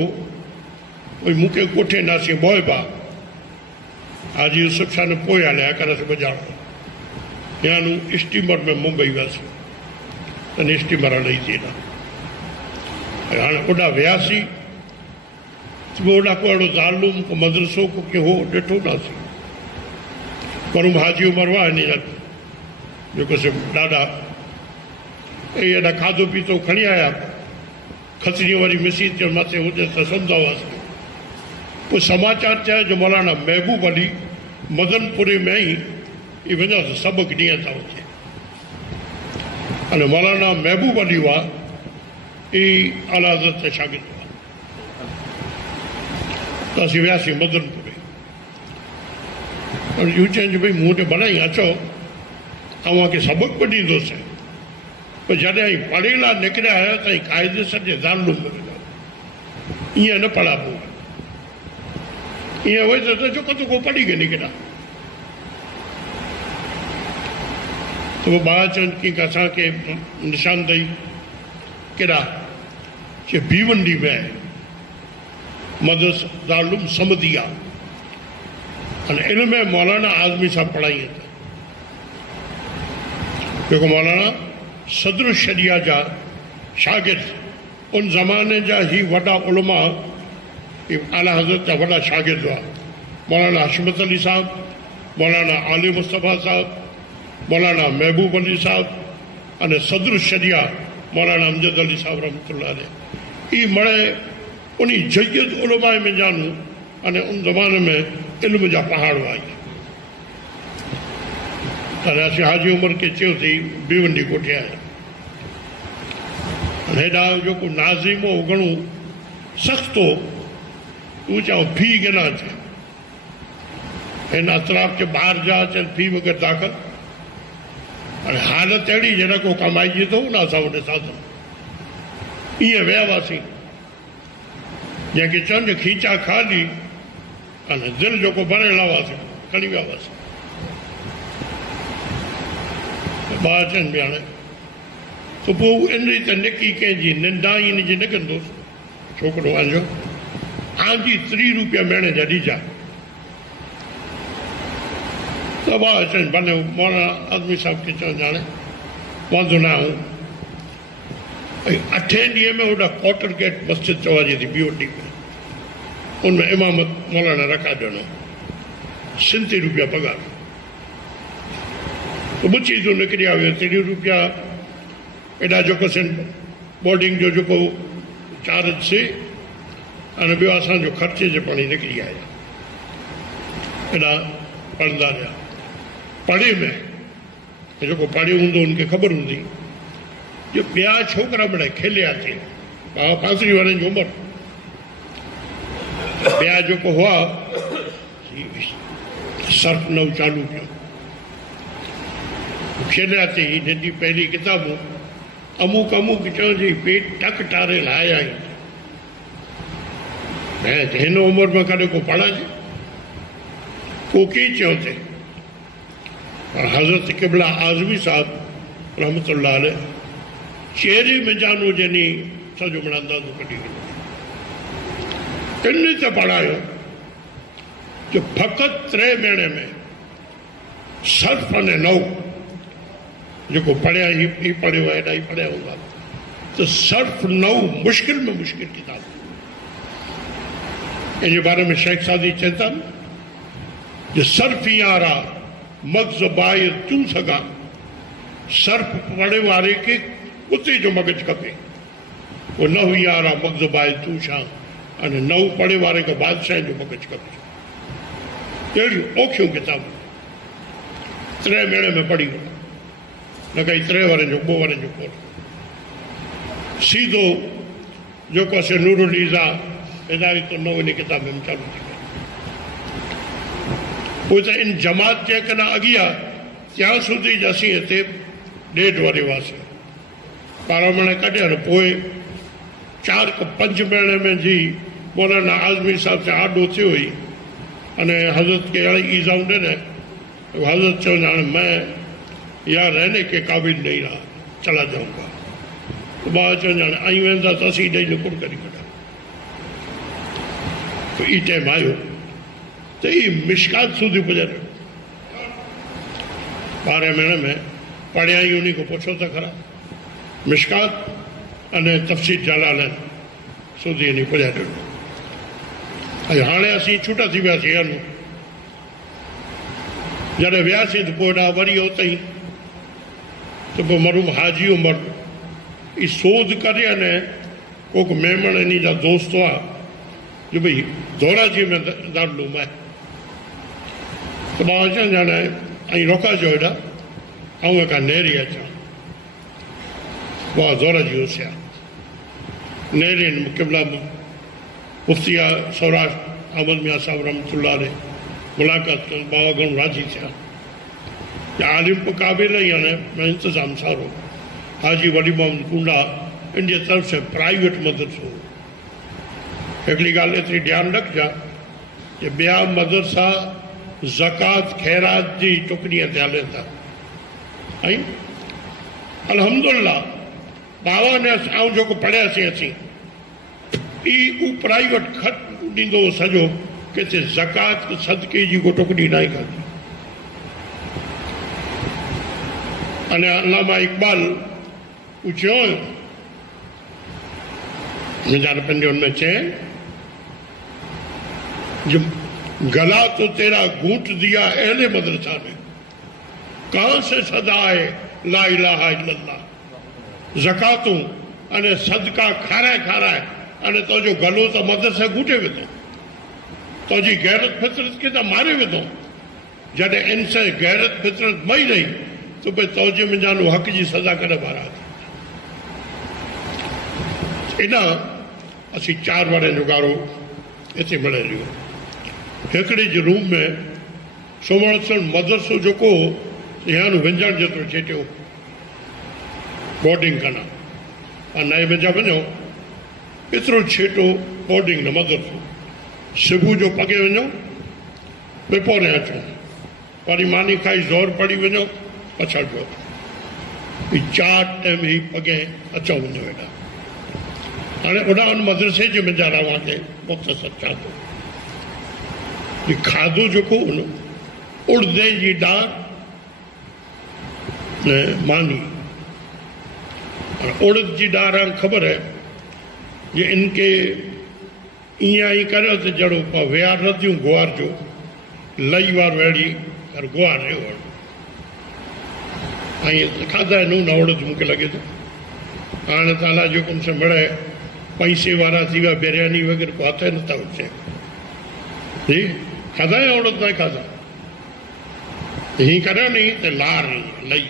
वही मूंखे कोठे नासी बोइबा आज यूसुफ शाह ने पोइ हलिया कर बजाणो यानी स्टीमर में मुंबई वियासीं तने स्टीमर हलई थी हेॾा हाणे ओॾा वियासीं ओॾा को अहिड़ो तालुम को मदरसो को के हो ॾिठो नासीं पर हाजी उमर हुआ हिन जेको सिर्फ़ु ॾाढा इहे हेॾा खाधो पीतो खणी आया खतरियूं वरी मिसी थियो मथे हुजे त सुम्हंदा हुआसीं पोइ समाचार थिया जो मौलाना महबूब अली मदनपुरे में ही वञा त सबक़ ॾींहं था हुजे अने मौलाना महबूब अली हुआ ई आला हज़रत शागिर्द हुआ त असीं वियासीं मदनपुरे यूं चइनि भई मूं वटि भले ई अचो तव्हांखे सबक़ बि ॾींदोसीं पर जॾहिं पढ़े लाइ निकिरिया आहियो त क़ाइदे सॼे दारुल में वञो ईअं न पढ़ाबो ईअं वही तो जो को पढ़ी के निकिरा तो वो बाबा चवनि की असांखे निशानदेही केॾा कि भीवंडी में मदरसा दारुल समदिया अने इन में मौलाना आज़मी साहब पढ़ाई जेको मौलाना सदर शरिया जा शागिर्द उन ज़माने जा ही वॾा उलमा आला हज़रत जा वॾा शागिर्द हुआ मौलाना हशमत अली साहब मौलाना आली मुस्तफ़ा साहब मौलाना महबूब अली साहब अने सदर शरिया मौलाना अमजद अली साहब रहमतुल्लाह अलैह ई मड़े उन जयद उलमा में जानू अने उन ज़माने में इल्म जा पहाड़ आई अने असीं हाजी उमर के चयो थी भिवंडी कोठे आया हेॾा जेको नाज़िम हो घणो सख़्तु हो तूं चओ फी के न अचे हिन अतराफ़ के ॿाहिरि जा अचनि फी वग़ैरह दाख़िल अने हालत अहिड़ी जॾहिं को कमाइजे थो न असां उन साधन ईअं विया हुआसीं जंहिंखे चवनि खीचा खाली अने दिलि जेको भरियल हुआसीं खणी विया हुआसीं। ॿार अचनि पिया हाणे त पोइ इन त निकी कंहिंजी निंडा ई इन जी निकिरंदुसि छोकिरो पंहिंजो आंजी 3 रुपया महीने जा ॾिजा त ॿार अचनि भले मौलाना आज़मी साहिब खे चवनि हाणे वांदो न आऊं 8 ॾींहं में होॾा क्वार्टर गेट मस्जिद चवाइजे थी BOT में उनमें इमामत मौलाना रखा ॾिनो 37 रुपया पगार मुची जो निकिरी आयो 3 रुपया एॾा जेको बोर्डिंग जो जेको चार्ज से अने ॿियो असांजो ख़र्चे जे पाणी निकिरी आया एॾा पढ़ंदा रहिया। पढ़े में जेको पढ़ियो हूंदो उनखे ख़बर हूंदी जो ॿिया छोकिरा बड़ा खेलिया थिए बाबा फांसरी वारनि जी उमिरि ॿिया जेको हुआ सर्फ नव चालू कयो खेलिया थी नंढी पहिरीं किताबूं अमुक अमुक चवंदी पेट टक टारे लाया आहिनि हिन उमिरि में कॾहिं को पढ़ाजे को कीअं चयो थे हज़रत क़िबला आज़मी साहब रहमतुल्लाह अलैह चेहरे में जानो जनी सॼो मिण अंदाज़ो कढी वियो इन ते पढ़ायो जो फ़क़ति 3 महीने में सर्फ अने नव जेको पढ़िया ही पढ़ियो आहे एॾा ही पढ़िया हूंदा त सर्फ नव मुश्किल में मुश्किल किताब इन बारे में शेख सादी चवनि था जो सर्फ यारा मग़ज़ बाहिर तूं सघां सर्फ पढ़े वारे खे उते जो मग़ज़ खपे वो नव यारा मग़ज़ बाहिर तूं छा अने नव पढ़े वारे खे बादशाह जो मग़ज़ खपे अहिड़ियूं औखियूं किताबूं 3 महीने में पढ़ी वठो न कई 3 वारनि जो 2 वारनि जो कोर्स सीधो जेको असां नूरुल ईज़ा हिदायत तो नव इन किताब में चालू थी पोइ त इन जमात जे कॾहिं अॻियां ત્યાં સુધી જ असीं हिते 1.5 वारे हुआसीं 12 महीने कढिया न पोइ 4-5 महीने में जी मौलाना आज़मी साहब से आडो थियो हुई अने हज़रत के अहिड़ी ईज़ाऊं ॾिने हज़रत चवनि हाणे मैं या रहने के काबिल नहीं रहा चला जाऊंगा ॿार चवनि हाणे आई वेंदा त असीं ॾेई निकुर करी वठा तो ई टाइम आयो तो ये मिशकात सूदी पुॼायो 12 महीने में पढ़िया ही उन्हीं को पूछो तो खरा मिशकात अने तफ़सीर जलालैन सूदी नहीं पुॼायो हाणे असीं छूटा थी वियासीं हलूं जॾहिं वियासीं त पोइ हेॾा वरी उते ई तो पोइ मरूम हाजी उमर ई सोध करे अने को मेमण इन जा दोस्त हुआ जो भई धोराजी में दारुलूम आहे तो मां अचां ॼाणे ऐं रोकाइजो हेॾा ऐं हिकु नेरी अचां वाह धोराजी होशिया नेरी क़िबला मुफ्तिया सौराष्ट्र अहमद मियां साहब रहमतुल्लाह अलैह मुलाक़ात कनि बाबा घणो राज़ी थिया आलिम को काबिल ही हाणे मैं इंतज़ाम सारो हाजी वली मोहम्मद कुंडा इन जी तरफ़ से प्राइवेट मदरसो हिकिड़ी ॻाल्हि एतिरी ध्यानु रखिजा कि ॿिया मदरसा ज़कात ख़ैरात जी टुकड़ीअ ते हलनि था ऐं अल्हम्दुलिल्लाह बाबा ने आऊं जेको पढ़ियासीं असीं ई हू प्राइवेट ख़त ॾींदो हो सॼो किथे ज़कात सदके जी को टुकड़ी न खाधी अने अल्लामा इकबाल चयो मुंहिंजा पंहिंजे हुन में चए जो गला तो तेरा घूंट दिया अहले मदरसा में कहाँ से सदा है ला इलाहा इल्लल्लाह ज़कातूं अने सदका खाराए खाराए अने तो जो गलो तो मदरसे घूटे विधो तो जी गैरत फितरत के तो मारे विधो जॾहिं इनसे गैरत फितरत मई रही तो भाई तौजे मिंजानो हक़ जी सज़ा करे बारा इन असीं 4 वारे जो गारो हिते मिले रहियो हिकिड़े जे रूम में सुम्हण मदरसो जेको यहाँ विंजण जेतिरो छेटियो बोर्डिंग कना नए वेंजा वञो एतिरो छेटो बोर्डिंग न मदरसो सुबुह जो पगे वञो विपोरे अचो वरी मानी खाई ज़ोर पड़ी वञो पछड़िजो ही 4 टाइम ही पगे अचो वञो हेॾा हाणे ओॾा उन मदरसे जे मुंहिंजा रवां खे मुख़्तसर चवां थो ही खाधो जेको उन उड़दे जी दाल मानी उड़द जी दाल ख़बर है ये इनके इं ही करो तो जड़ो व्यार रतियूं गुआर जो लई वार वेड़ी और गुआर है खाधा है न उड़द मुझे लगे तो हाँ ताला जो कम से बड़े पैसे वाला थी विया बिरयानी वगैरह को हथ नथा उठे जी खाधा है उड़द ना खाधा ही करो नहीं तो लार लई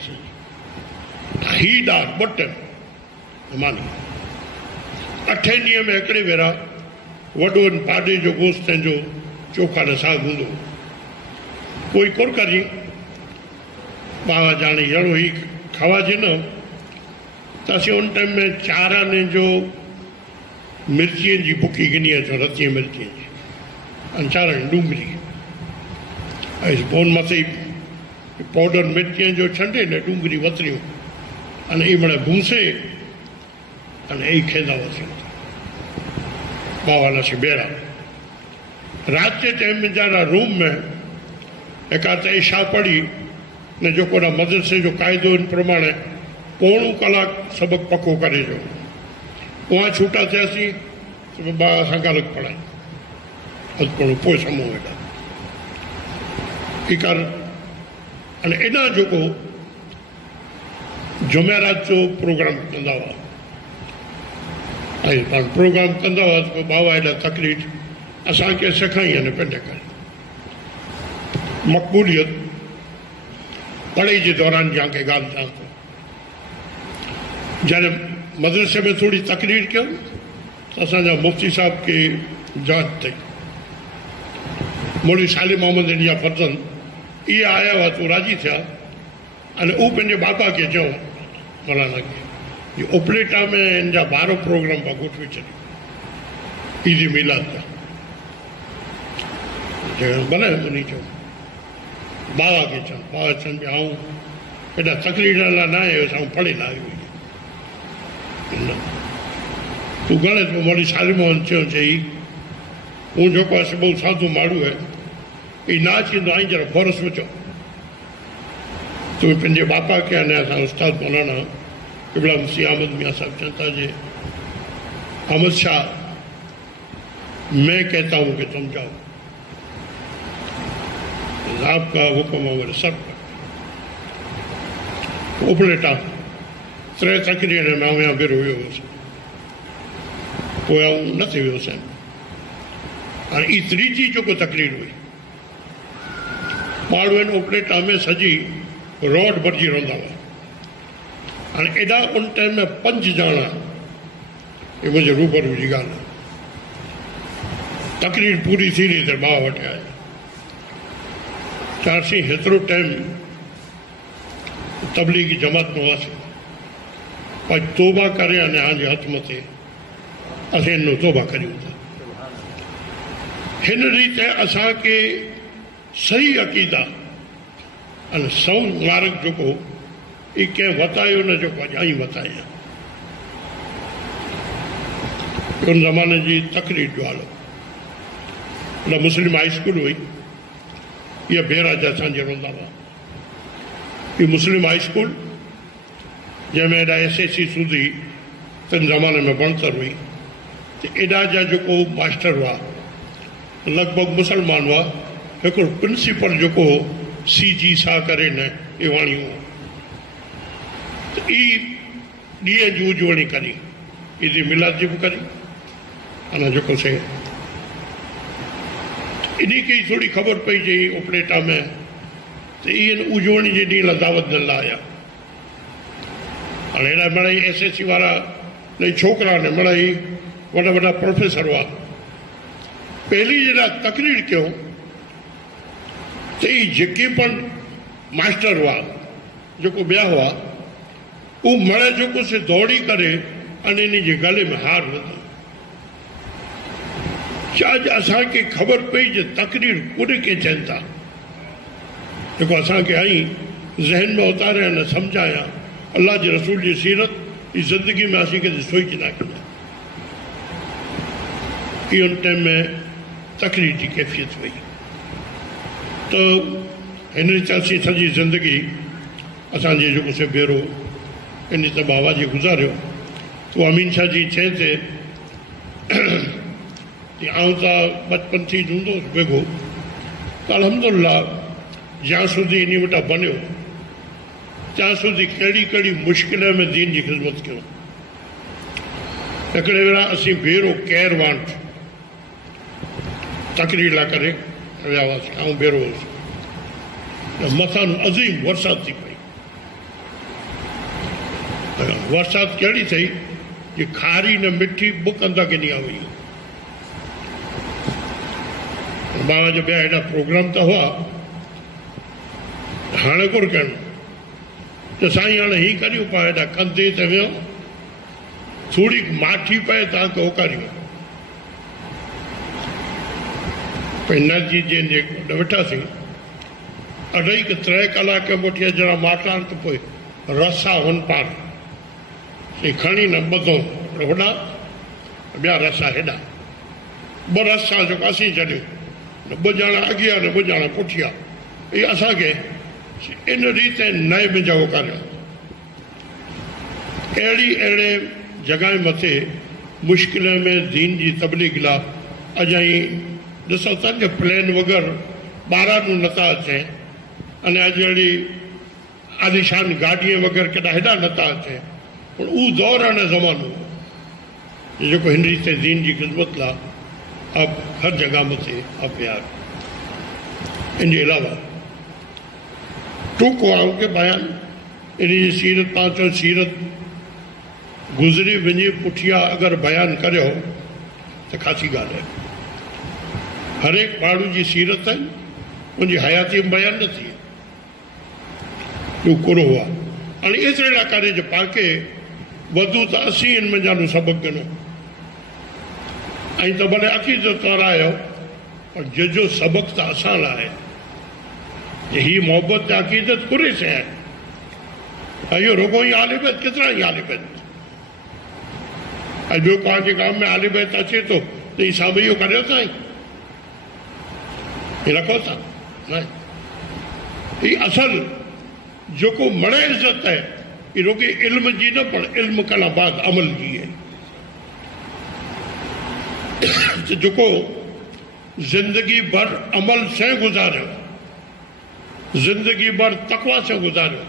ही दाल बटन मानी 8 ॾींहं में हिकिड़े भेरा वॾो पाॾे जो गोश्त जो चोखा न साग हूंदो कोई कोन करी बाबा जाने अहिड़ो ही खावाजे न त असीं उन टाइम में 4 आने जो मिर्चीअ जी बुकी गिनी अचूं रतीअ मिर्चीअ जी ऐं 4 आने डूंगरी ऐं पोइ मथे पाउडर मिर्चीअ जो छंडे ने डूंगरी वतरियूं अने ई मिड़े भूसे अने ई खेदा हुआसीं बाबा से बेरा रात के टाइम में जाना रूम में एक ईशा पढ़ी ने जो को मदरसे जो कायदो इन प्रमाणे पौणो कलाक सबक पक्को करे जो वहाँ छूटा थियासीं तो बाबा असां ॻाल्हि पढ़ाई अधु पौणो पोइ समूह वेठा ई कर अने एॾा जेको जुमेरात जो प्रोग्राम कंदा हुआ प्रोग्राम कंदा हुआ तो बाबा एॾा तकलीफ़ असांखे सेखारी आहिनि पंहिंजे करे मक़बूलियत पढ़ाई के दौरान जहाँके ॻाल्हि चवां थो जॾहिं मदरसे में थोड़ी तकलीफ़ कयूं त असांजा मुफ्ती साहब के जांच थी मौलवी सालिम मोहम्मद इंडिया फर्जन इहे आया हुआ तो राज़ी थिया अने उहो पंहिंजे बाबा खे चयो मौलाना खे ये उपलेटा में इनजा 12 प्रोग्राम पर गोठवी छॾियो ईदी मिलाद जा भले उन चयो बाबा खे चयो बाबा चवनि पिया आऊं एॾा तकलीफ़ लाइ न आयो असां पढ़े न आहियूं तूं घणे मौलवी सालिम मोहम्मद चयो चई हूं जेको आहे बहु साधू माण्हू आहे ही ना थींदो आई जरा फॉरेस्ट में चओ तूं पंहिंजे बापा खे अने असां उस्ताद मौलाना इब्ला मुफ्ती अहमद मियां साहब चवंदा जे अहमद शाह मैं कहता हूँ कि तुम जाओ आपका हुक्म हमारे सब उपलेटा 3 तकरीर में आऊं यहाँ बिरो वियो हुउसि पोइ आऊं न थी वियोसि हाणे ई 3 जेको तकरीर हुई माण्हू आहिनि उपलेटा में सॼी रोड भरिजी रहंदा हुआ हाणे एॾा उन टाइम में 5 ॼणा ये मुझे रूबरू जी ॻाल्हि तकरीर पूरी थी रही त मां वटि आया चवांसीं हेतिरो टाइम तबलीगी जमात में हुआसीं भाई तौबा करे अने हाणे हथ मथे असीं हिन तौबा करियूं था हिन रीति असांखे सही अक़ीदा अने सौ मार्ग जेको ई कंहिं वतायो न जेको अॼु आई वताया उन ज़माने जी तकरीर जो हाल उन मुस्लिम हाई स्कूल हुई इहा बेराज असांजे रहंदा हुआ ये मुस्लिम हाई स्कूल जंहिंमें एॾा SSC सूदी तिन ज़माने में बणतर हुई त एॾा जा जेको मास्टर हुआ लॻभॻि मुसलमान हुआ हिकिड़ो प्रिंसिपल जेको CG सा करे न इवाणी हुओ त ई ॾींहं जी उजवणी करी ईदी मिलाद जी बि करी अञा जेको से इन खे ई थोड़ी ख़बर पई जे उपलेटा में त इहे उजवणी जे ॾींहं लाइ दावत न लाया हाणे हेॾा मिड़ई SSC वारा न छोकिरा न मिड़ई वॾा वॾा प्रोफेसर हुआ पहली जॾहिं तकरीर कयूं त ई जेके पण मास्टर हुआ जेको ॿिया हुआ उहो मड़े जेको से दौड़ी करे अने इन जे गले में हार विधो। अॼु असांखे ख़बर पई जो तकरीर कुॾ खे चवनि था, जेको असांखे आई ज़हन में उतारिया न सम्झाया अल्लाह जे रसूल जी सीरत जी ज़िंदगी में असीं कॾहिं सोच न कई। इहो उन टाइम में तकरीर जी कैफ़ियत हुई। तो हिन रीति असीं सॼी ज़िंदगी असांजे जेको से भेरो इन त बाबा जी गुज़ारियो, तो अमीन शाह जी चए ते आउं त बचपन थी हूंदोसि बेगो, त अलहमदुलिल्लाह ज्यां સુધી इन वटां बनियो ત્યાં સુધી कहिड़ी कहिड़ी मुश्किल में दीन जी ख़िदमत कयो। हिकिड़े भेरा असीं भेरो कैरवान तकरीर लाइ करे विया हुआसीं, ऐं भेरो हुउसि, मथां अज़ीम बरसाति थी पई। बरसाति कहिड़ी थी कि खारी न मिठी बुक अंदा किनिया हुई। बाबा जो ॿिया हेॾा प्रोग्राम त हुआ, हाणे कुर करणु त साईं हाणे हीअं करियूं पिया, हेॾा कंधे ते वियो थोरी माठी पए तव्हांखे ओकारियूं भई नदी जंहिंजे वेठासीं 2.5 कलाक वठी अचणा माटलाण त पोइ रसा वन पार खणी न ॿधो होॾा ॿिया रसा हेॾा, 2 रसा जेको असीं छॾियूं, न 2 ॼणा अॻियां न 2 ॼणा पुठियां, इहे असांखे इन रीति नए में जगो करियो। अहिड़े जॻह मथे मुश्किल में दीन जी तबलीग लाइ अॼु ॾिसो था जो प्लेन वग़ैरह ॿाहिरां नथा अचे, अने अॼु अहिड़ी आलिशान गाॾीअ वग़ैरह केॾा हेॾा नथा अचे, पर उहो दौर हाणे ज़मानो जेको हिन रीति दीन जी ख़िदमत लाइ अब हर जगह मथे अब प्यार। इनके अलावा टूको आऊं के बयान इन सीरत पांचो सीरत गुजरी वञे पुठिया अगर बयान करियो तो खासी गाल है। हर एक माण्हू जी सीरत है उनकी हयाती में बयान न थी टूकुरो हुआ अने एतिरे करे जो पाके वधू तो असी इन मंझानो सबक गिनो तो भले अक़ीदत तोरायो पर जो सबक तो असां लाइ ही मोहब्बत अक़ीदत पूरी से है। यो रुगो ही आले बैत कितना ही आले बैत जो पंहिंजे गांव में आले बैत अचे तो हिसाब इहो करियो था रखो था ही असल जो को मड़े इज्जत है ये रुगे इल्म जी न पर इल्म कला बाद अमल जी है। जो को जिंदगी भर अमल से गुजारो, जिंदगी भर तकवा से गुजारो।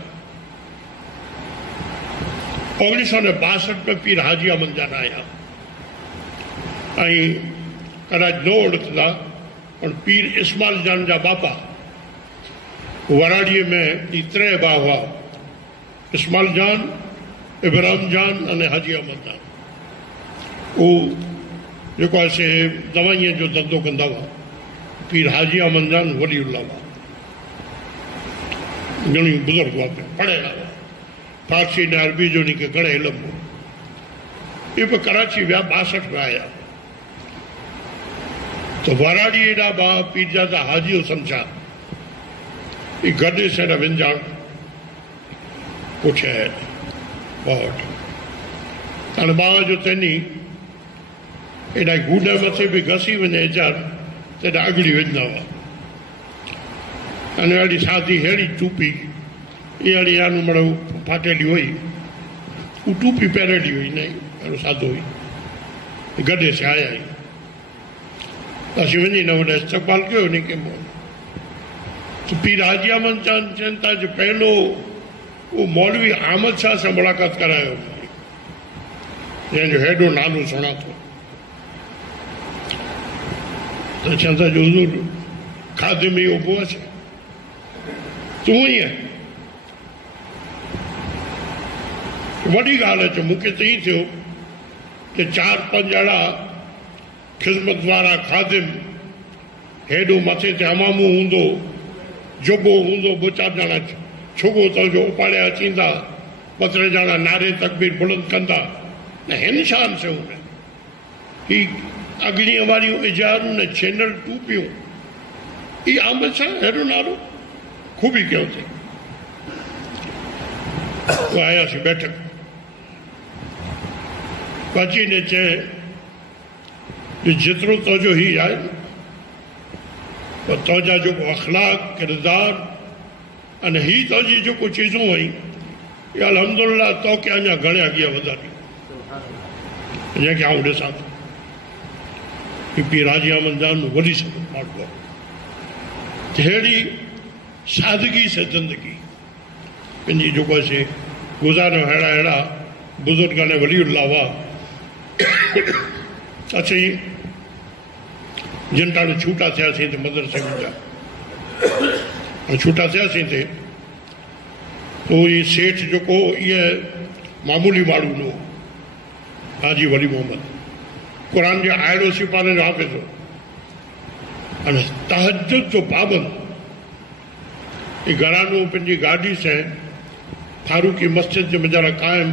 1962 में पीर हाजी अमन जान आया कदाच न ओळखंदा पर पीर इस्माइल जान जा बापा वराड़ीअ में टे भाउ हुआ, इस्माइल जान, इब्राहिम जान अने हाजी अमन जान। वो जेको आहे से दवाईअ जो धंधो कंदा हुआ। पीर हाजी अमन जान वलीउल्लाह हुआ, घणी बुज़ुर्ग हुआ, पढ़ियल हुआ, फारसी ने अरबी जो उनखे घणे इल्म हो। ये भी कराची विया 62 में आया तो वराड़ी एडा बा पीर जा हाजी समझा गॾे से विंजाण पुछे बहुत हाणे बाबा जो तैनी एडा गूड मथे भी घसी वञे जार तेॾा अगड़ी वेंदा हुआ। अने अहिड़ी सादी अहिड़ी टूपी ये अहिड़ी आनू मड़ो फाटेली हुई, वो टूपी पहिरेली हुई नहीं अहिड़ो सादो हुई। गॾे से आया ही असीं वञी न वॾा इस्तक़बाल कयो उनखे तो पीर हाजी अहमद चवनि था जो पहलो वो मौलवी अहमद शाह से मुलाक़ात करायो जंहिंजो हेॾो नालो सुञा थो तो चवनि था जो हुज़ूर खादिम इहो पोइ अचे तूं ई आहे। वॾी ॻाल्हि आहे मूंखे त ई थियो कि 4-5 अहिड़ा ख़िदमत वारा खादिम हेॾो मथे ते हमामू हूंदो, जुबो हूंदो, 2-4 ॼणा छुगो तो जो उपाड़िया चींदा, पतरे जाना नारे तकबीर बुलंद कंदा न हिन शान से उन्हें ही अग्नि वारियूं इजारूं ने चैनल टूपियूं ई आमद सां हेॾो नालो खूबी कयो अथई। आयासीं बैठक बाची ने चए जेतिरो तोजो ही आहे तोजा जो अखलाक किरदार अने ही तोजी जो चीज़ूं हुई या अल्हम्दुलिल्लाह तो के अञा घणे अॻियां वधानी जंहिंखे आउं ॾिसां थो पी राजी अहमद जान वॾी सभु माण्हू अहिड़ी सादगी से ज़िंदगी पंहिंजी जेको से गुज़ारियो अहिड़ा अहिड़ा बुज़ुर्ग ने वलीउल्लाह हुआ अची जिन टाणे छूटा थियासीं त मदरसे में जा छूटा थियासीं थे तो ये सेठ जेको ये मामूली माण्हू न हो हाजी वली मोहम्मद कुरान जो आयरो सिपारे जो हाफ़िज़ हो अने तहज्जुद जो पाबंद ये घरानो पंहिंजी गाॾी से फारूकी मस्जिद जे मंझां क़ाइम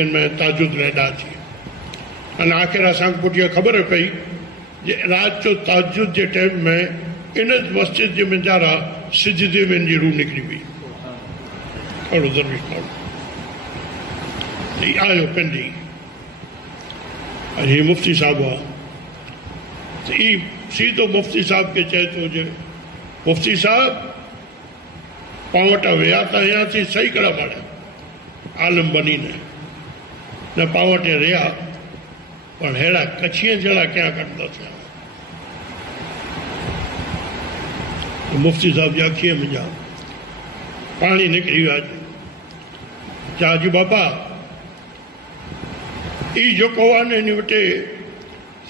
इनमें तहज्जुद रहंदा अची अने आख़िर असांखे पुठियां ख़बर पई जे रात जो तहज्जुद जे टाइम में इन मस्जिद जे मंझां सिजदे में जी रूह निकिरी हुई अहिड़ो दरवेश माण्हू आयो पंहिंजी ही मुफ्ती साहब हुआ तो ई सीधो मुफ्ती साहब के चए थो जे मुफ्ती साहब पां वटि विया त अयासीं सही कड़ा माण्हू आलम बनी न पां वटि रहिया पर अहिड़ा कच्छीअ जहिड़ा कया कढंदा थिया मुफ्ती साहब जी अखीअ में जा पाणी निकिरी वियो आहे चाजी बाबा ई जेको आहे न इन वटि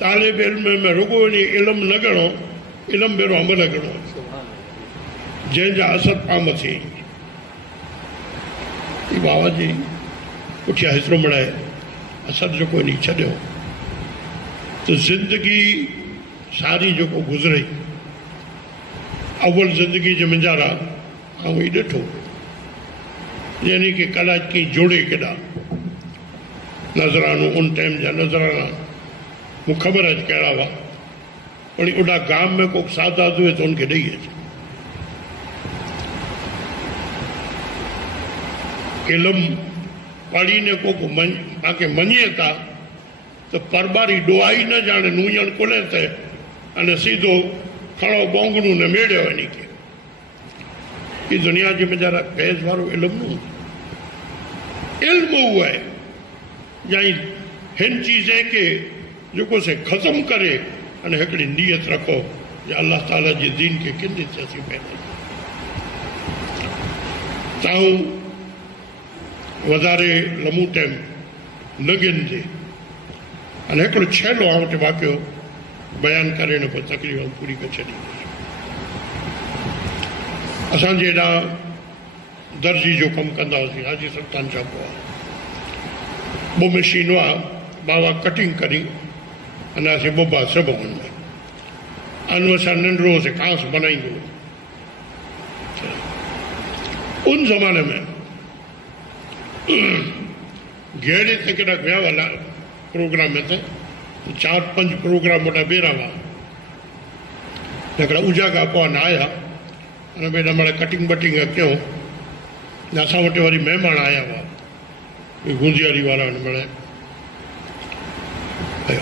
तालिब इल्म में रुगो इल्म न ॻणो इल्म भेरो अमल ॻणो जंहिंजा असर पाम थी बाबा जी पुठियां हिसरो मड़ाए असर जेको इन छॾियो त ज़िंदगी सारी जेको गुज़रई अव्वल ज़िंदगी जे मंझारा ऐं ही ॾिठो यानी कि कला की जोड़े केॾा नज़रानो उन टाइम जा नज़राना मूं ख़बर अच कहिड़ा हुआ वरी ओॾा गाम में को सादात हुए त उनखे ॾेई अचे इल्म पढ़ी ने को तव्हांखे मञे था त परबारी डोआई न ॼाणे नूंहण कोले ते अने सीधो खड़ो बोंगड़ू ने मेड़ियो वञी खे ही दुनिया जे मंझारा फैज़ वारो इल्म न इल्म उहो आहे या हिन चीज़ के जेको से ख़त्म करे अने हिकिड़ी नीयत रखो या अल्लाह ताला जे दीन के किंदे ते असीं पैदा ताऊं वधारे लम्बो टाइम न गिनजे अने हिकिड़ो छेलो आउं वटि वाक़ियो बयान करे न पोइ तकलीफ़ पूरी करे छॾी असांजे हेॾा दर्जी जो कमु कंदा हुआसीं हाजी सुल्तान साहब हुआ ॿ मशीन हुआ बाबा कटिंग करी अने असीं ॿ सभु हुन अनु असां नंढड़ो से कांस बनाईंदो उन ज़माने में घेड़े ते केॾा विया वाला प्रोग्राम में त 4-5 प्रोग्राम वॾा ॿेरा हुआ हिकिड़ा उजागा पोइ न आया अने भई हिन कटिंग वटिंग कयूं न असां वटि वरी महिमान आया हुआ गुंजियारी वारा हिन महिल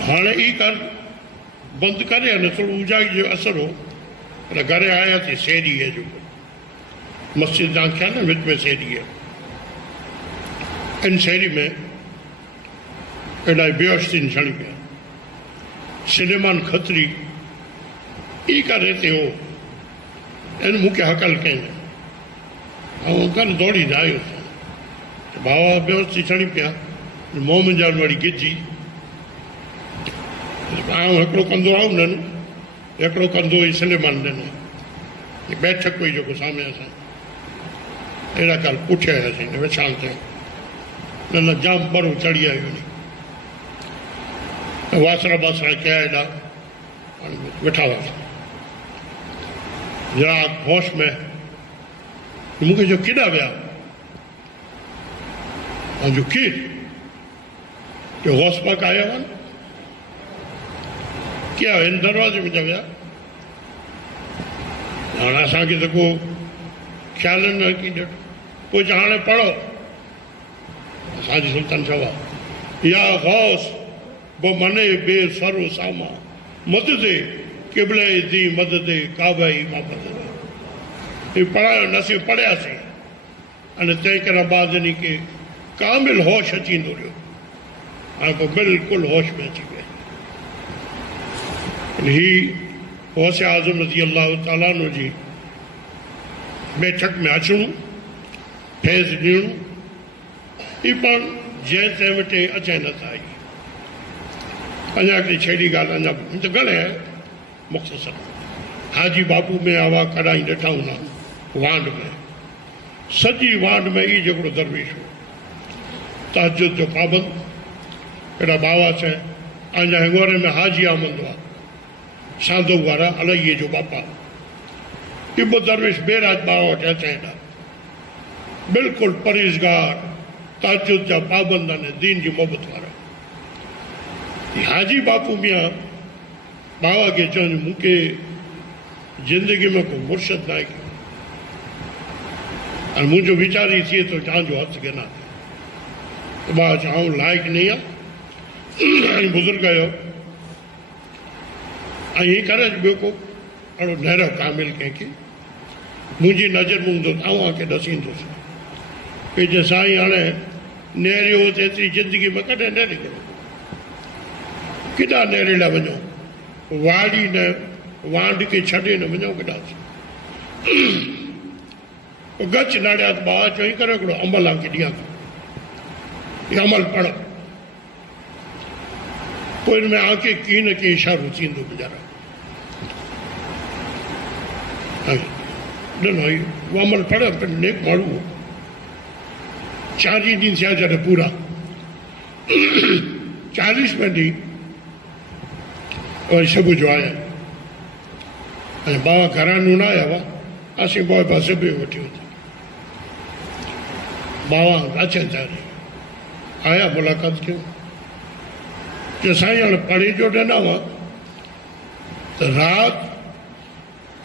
हाणे ई कर बंदि करे अने थोरो उजागी जो असर हो पर घरे आयासीं सेरीअ जो मस्जिद तव्हांखे आहे न विच में सेरीअ इन शहरी में इलाही बेहोशी छणी पिया सिलेमान खत्री ई करे ते हो इन मूंखे हकल कयईं ऐं अंकल दौड़ी आयो बाबा बेहोशी छणी पिया मोहम्मद जान वरी गिजी आउं हिकिड़ो कंदो आउं न हिकिड़ो कंदो ई सिलेमान ॾिनो बैठक हुई जेको साम्हूं असां अहिड़ा काल पुठियां आयासीं विछाण ते न जाम बरो चढ़ी आयो वासरा बासरा कया हेॾा वेठा हुआसीं जरा होश में मूंखे जो केॾा विया जो केर जो गौस पाक आया हुआ क्या हिन दरवाजे में जा विया हाणे असांखे त को ख़्याल न की ॾिठो पोइ हाणे पढ़ो असांजी सुल्तान शवा या गौस बो मने बे सरो सामा मददे क़िबले दी मददे काबाई मां मददे ये पढ़ायो नसीब पढ़ियासीं अने तंहिं करे बाद इन खे कामिल होश अची वेंदो रहियो हाणे पोइ बिल्कुलु होश में अची विया ही गौसे आज़म रज़ी अल्लाह ताला अन्हु जी बैठक में अचणु फैज़ ॾियणु ही पाण जंहिं तंहिं वटि अचे नथा आई अञा हिकिड़ी छेड़ी ॻाल्हि अञा त घणे आहे मुख़्तसर हाजी बापू में आवा कढ़ाई ॾिठा हूंदा वांड में सॼी वांड में ई हिकिड़ो दरवेश हो तहज्जुद जो पाबंद अहिड़ा बावा चए अञा हिंगोरे में हाजी आमंदो आहे साधो वारा अलैये जो बापा इहो दरवेश बेराज बाबा वटि अचे बिल्कुलु परहेज़गार तहज्जुद जा पाबंद आहिनि दीन जी मोहबत वारा हाजी बापू मियां बाबा खे चवनि मूंखे ज़िंदगी में को मुर्शद न आहे ऐं मुंहिंजो वीचार ई थिए थो तव्हांजो हथु गिना त बाबा चऊं लाइक़ु नहीं आहे ऐं बुज़ुर्ग आहियो ऐं हीअं करे ॿियो को अहिड़ो नहरो कामिल कंहिंखे मुंहिंजी नज़र में हूंदो तव्हांखे ॾसींदुसि भई जे साईं हाणे नेरियो त एतिरी ज़िंदगी में कॾहिं न निकिरो केॾा नेरेला वञो वाड़ी न वांड खे छॾे न वञो केॾासीं गच नाड़िया त बाबा चई करे हिकिड़ो अमल आहे ॾियां थो इहो अमल पढ़ो पोइ हिन में आंखे कीअं न कीअं इशारो थींदो वीचारा ॾिनो उहो अमल पढ़ नेक माण्हू हो 40 ॾींहं थिया जॾहिं पूरा 40वें ॾींहुं वरी सुबुह जो आया ऐं बाबा घरां न आया हुआ असीं पोइ बस बि वठी वरिती बाबा अचनि था आया मुलाक़ात कयूं जो साईं हाणे पढ़ी जो ॾिना हुआ त राति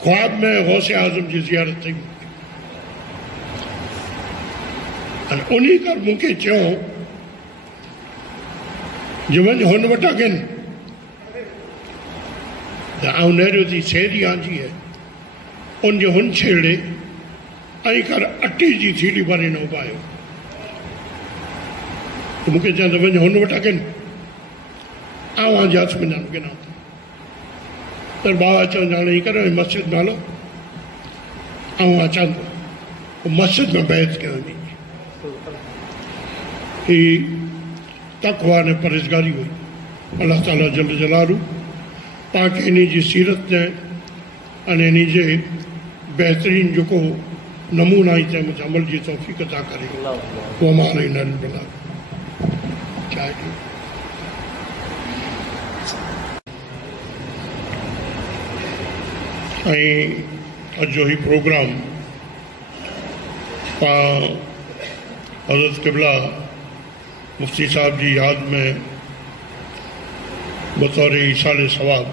ख्वाब में गौसे आज़म जी ज़ियारत थी ऐं उन कर मूंखे चयो जो वञ हुन वटां कनि त आउं नेरियो थी सेरी आंजी है उनजो हुन छेड़े ऐं कर अटे जी थीली भरे न उबायो त मूंखे चवंदो वञ हुन वटां कनि आउं आंजे हथ में न गिना त बाबा चवनि हाणे हीअं करे मस्जिद में हलो आउं अचां थो मस्जिद में बैत कयो वञी ही तक़वा ने परहेज़गारी हुई अल्लाह ताला जल जलालू पाण इन जी सीरत अने इन जे बहितरीन जेको नमूना ई तंहिं मुंहिंजे अमल जी तौफ़ीक़ अता करे उहो मां चाहे ऐं अॼु जो ही प्रोग्राम पाण हज़रत क़िबला मुफ्ती साहब जी यादि में बतौर ईसाले सवाब